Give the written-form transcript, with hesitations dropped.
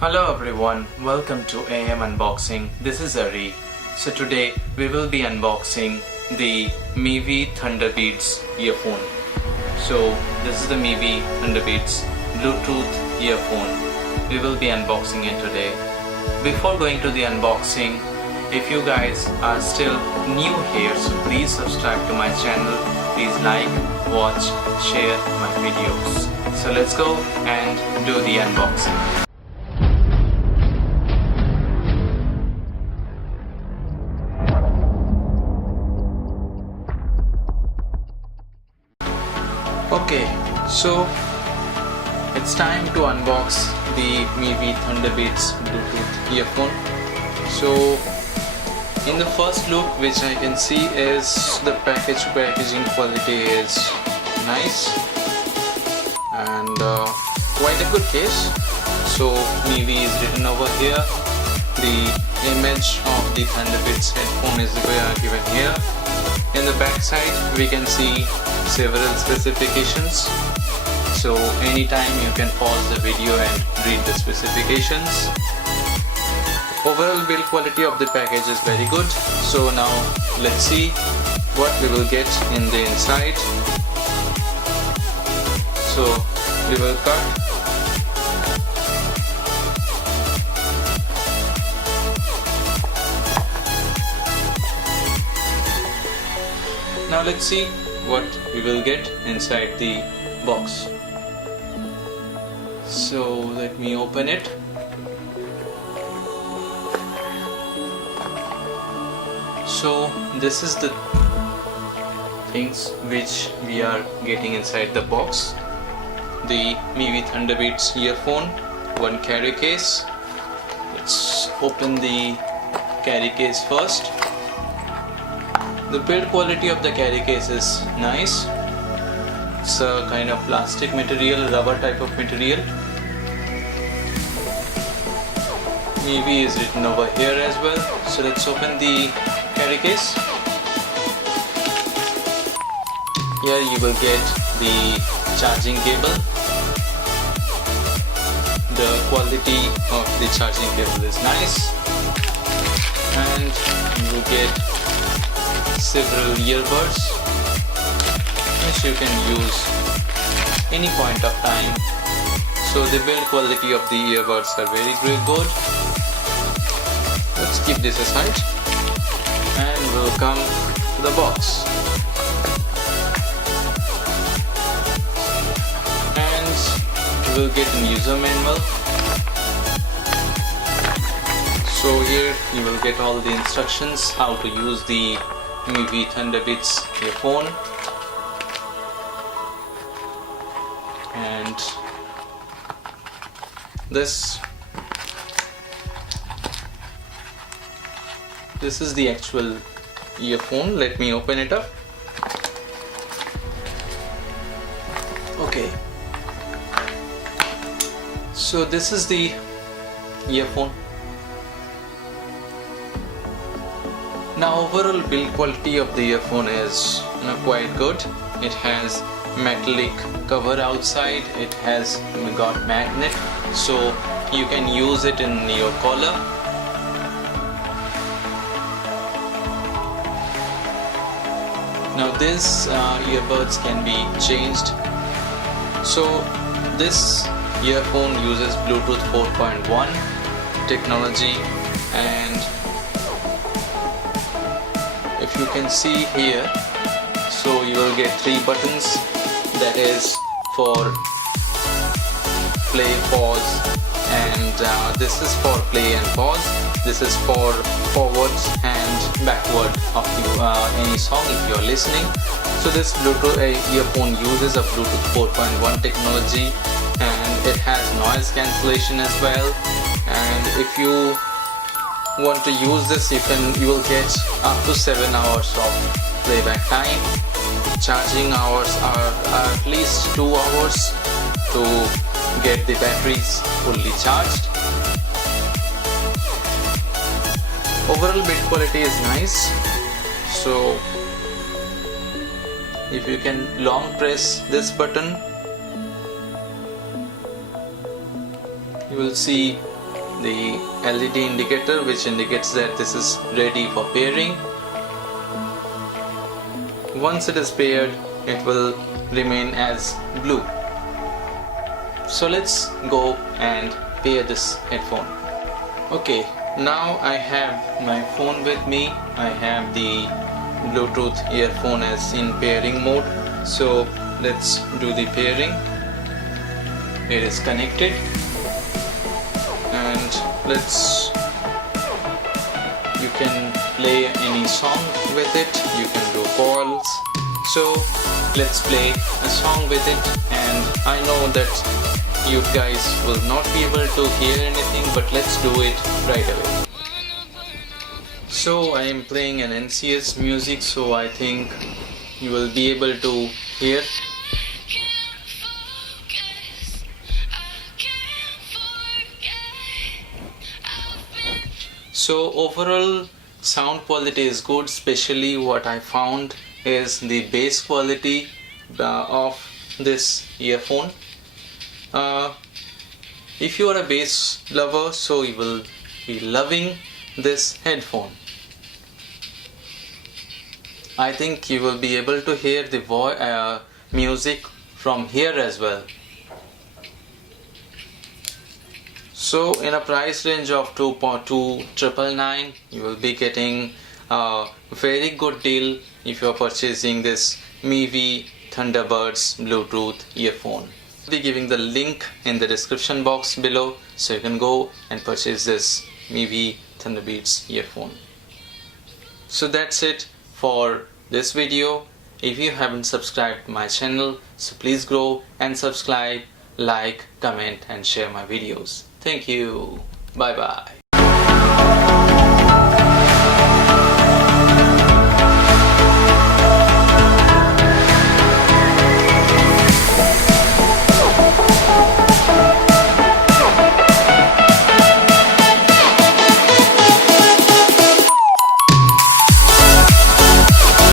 Hello everyone, welcome to AM Unboxing. This is Ari. So today we will be unboxing the Mivi Thunderbeats earphone. So this is the Mivi Thunderbeats Bluetooth earphone. We will be unboxing it today. Before going to the unboxing, if you guys are still new here, so please subscribe to my channel. Please like, watch, share my videos. So let's go and do the unboxing. Okay, so it's time to unbox the Mivi Thunderbeats Bluetooth earphone. So in the first look, which I can see is the packaging quality is nice and quite a good case. So Mivi is written over here. The image of the Thunderbeats headphone is given here. In the back side we can see several specifications, so anytime you can pause the video and read the specifications. Overall build quality of the package is very good. So now let's see what we will get in the inside. So we will cut. Now let's see what we will get inside the box. So let me open it. So this is the things which we are getting inside the box. The Mivi Thunderbeats earphone, one carry case. Let's open the carry case first. The build quality of the carry case is nice. It's a kind of plastic material, rubber type of material. Mivi is written over here as well. So let's open the carry case. Here you will get the charging cable. The quality of the charging cable is nice, and you will get several earbuds which you can use any point of time. So the build quality of the earbuds are very good. Let's keep this aside and we'll come to the box. And we'll get a user manual. So here you will get all the instructions how to use the Mivi Thunderbeats earphone, and this is the actual earphone. Let me open it up. Okay, so this is the earphone. Now overall build quality of the earphone is quite good. It has metallic cover outside. It has got magnet, so you can use it in your collar. Now these earbuds can be changed. So this earphone uses Bluetooth 4.1 technology, and if you can see here, so you will get 3 buttons. That is for play, pause, and this is for play and pause. This is for forwards and backward of any song if you are listening. So this Bluetooth earphone uses a Bluetooth 4.1 technology, and it has noise cancellation as well. And if you want to use this, you will get up to 7 hours of playback time. Charging hours are at least 2 hours to get the batteries fully charged. Overall build quality is nice. So if you can long press this button, you will see the LED indicator which indicates that this is ready for pairing. Once it is paired, it will remain as blue. So let's go and pair this headphone. Okay, now I have my phone with me. I have the Bluetooth earphone as in pairing mode. So let's do the pairing. It is connected, and you can play any song with it. You can do calls. So let's play a song with it, and I know that you guys will not be able to hear anything, but let's do it right away. So I am playing an NCS music, so I think you will be able to hear. So overall sound quality is good, especially what I found is the bass quality of this earphone. If you are a bass lover, so you will be loving this headphone. I think you will be able to hear the music from here as well. So in a price range of 2,999, you will be getting a very good deal if you are purchasing this Mivi Thunderbuds Bluetooth earphone. I'll be giving the link in the description box below, so you can go and purchase this Mivi Thunderbuds earphone. So that's it for this video. If you haven't subscribed to my channel, so please go and subscribe, like, comment and share my videos. Thank you. Bye bye.